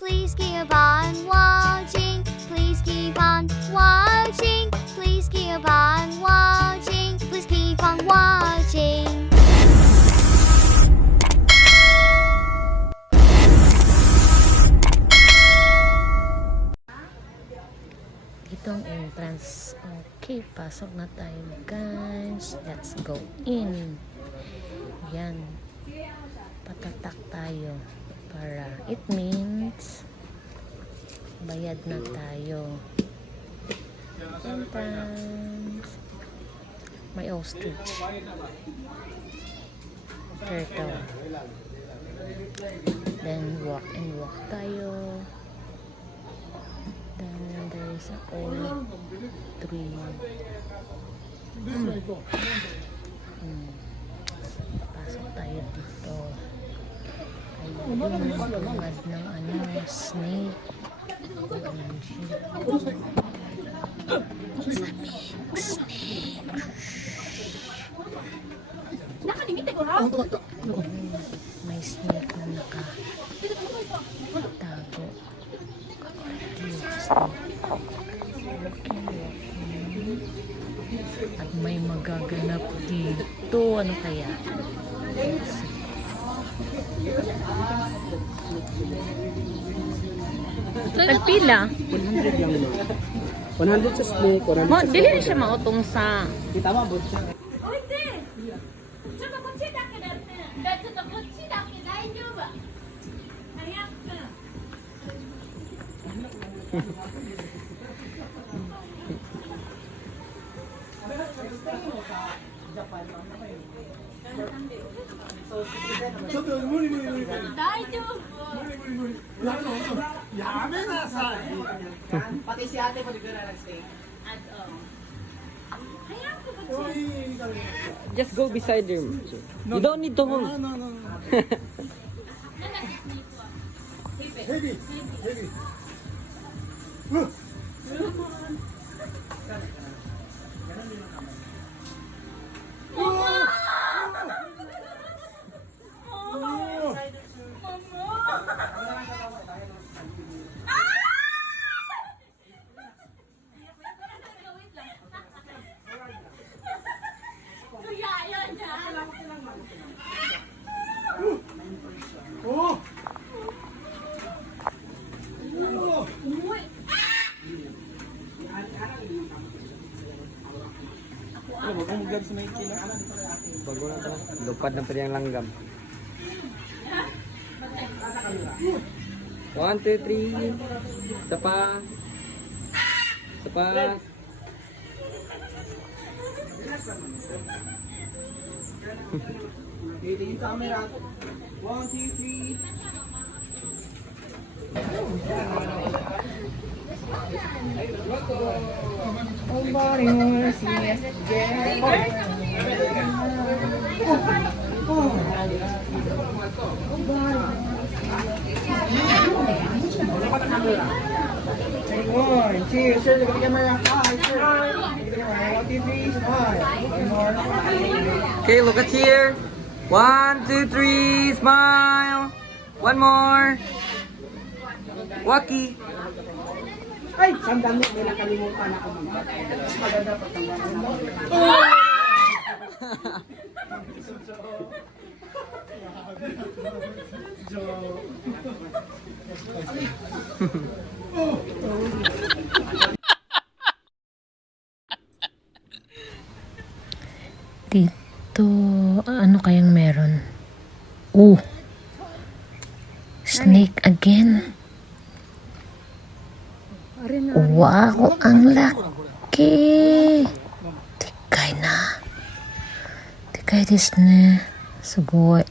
Please keep on watching. Please keep on watching. Please keep on watching. Please keep on watching. Itong entrance. Okay, pasok na tayo guys. Let's go in. Yan. Patatak tayo. Para it means bayad na tayo. Entrance. May ostrich. Turtle. Then walk and walk tayo. Then there is a old tree. Pasok tayo dito. Ayun, tulad ng snake. May snake na nakatago. At may magaganap dito. Ano kaya? Nagpila? 100 lang mo. 100 sa snake, 100 sa Dili na siya mautong sa... Kita mo, abot siya. Pati si ate pag nag-stay. Just go beside him. You don't need to hold. No. Heavy. Lupad ng priyang langgam. 1, 2, 3. Sapa. Tingin sa camera. 1, 2, 3. Somebody wanna see us together. One, two, sir, look at the camera. Hi, sir. One, two, three, smile. One more. Okay, look at here. 1, 2, 3, smile. One more. Waki. Ay, sandali, may nakalimutan ako. Mas maganda pa tanggalan mo. Dito, ano kayang meron? Snake again. Wow, ang laki. Tikay na. Tikay desu ne. Sugoi.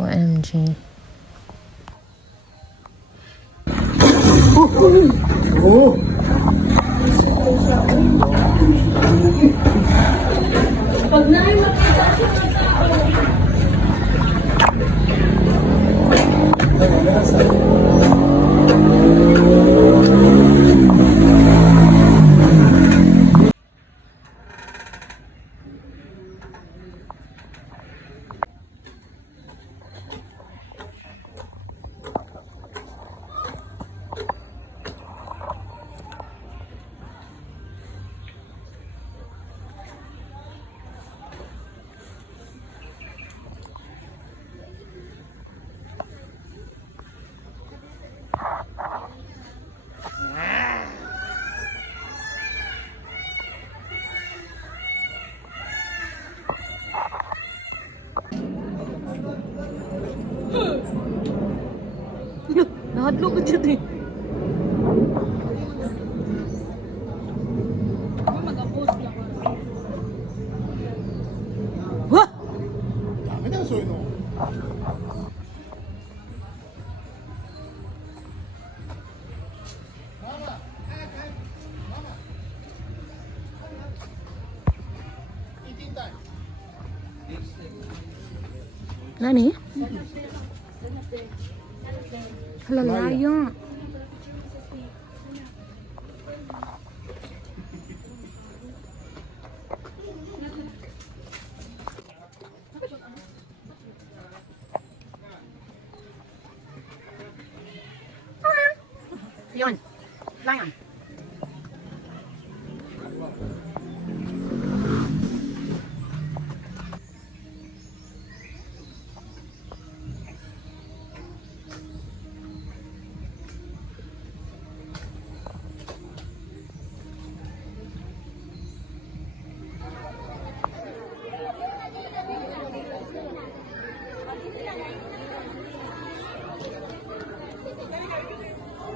OMG. Pag naay makita siya sa tao. Nahadlo ko dyan eh. Mag-post lang ako. Wah! ダメだよそういうの。Nani? Hala, layo. Yun. Lion.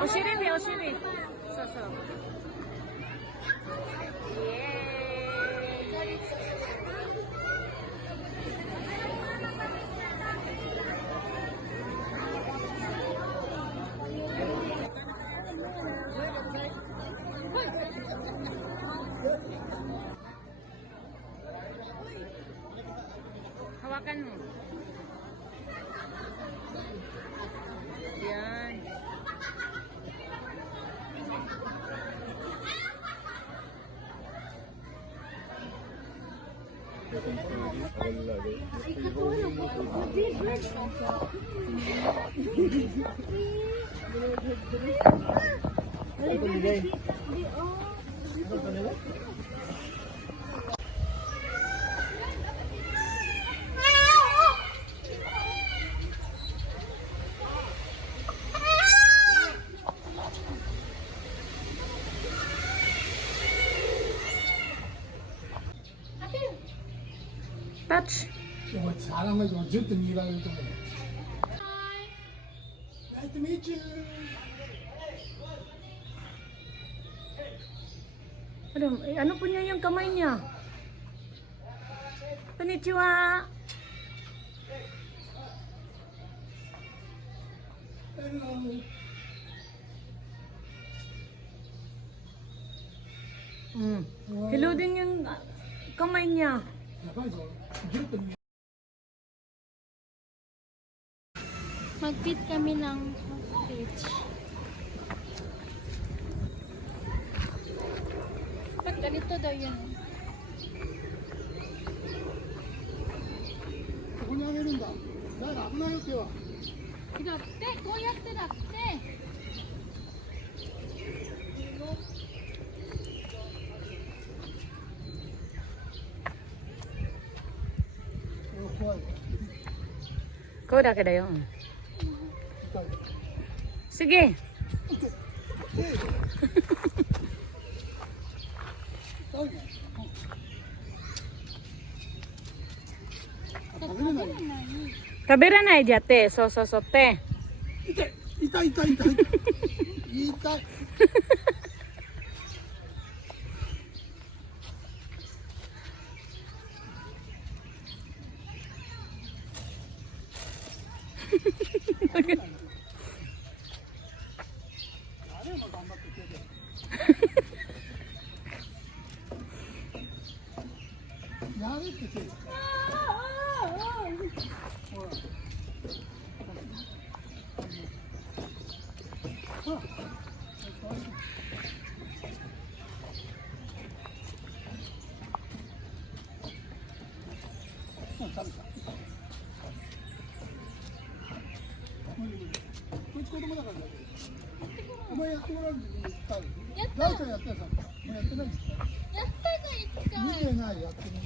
Oshiri, Oshiri. So. Hawakan mo. Yan. Touch. お前皿がずっと握られると思う。Nice to meet you. Ano po niya yung kamay niya? Konnichiwa. Hello. Hello din yung kamay niya. やばいぞ。ずっと握 Mag-feed kami ng fish. Pag ganito daw yun. ここにあげるんだ。だから危ないよ手は。だって、こうやってだって。怖いよ。 Kuda ka dayo. 痛い。 Sige. 食べれないよ。 Kabira na ijate. So te. 痛い。痛い痛い痛い。痛い。 誰も頑張って手で。やれって手で。ほら。ほら。食べた。無理無理。こいつ子供だからね。お前やってもらうのに言ったの。大ちゃんやってるさ。もうやってないんですか。やったの一見てないやってない。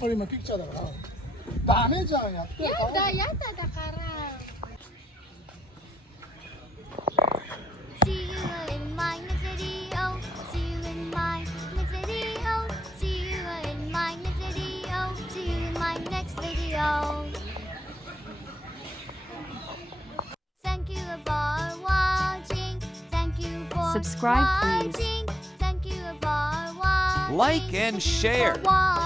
これ今ピクチャーだから。ダメじゃんやってよ。回。やだだから。See you in my next video. See you in my next video. See you in my next video. See you in my next video. Thank you for watching. subscribe, please. Thank you for watching. Like and share. Watching.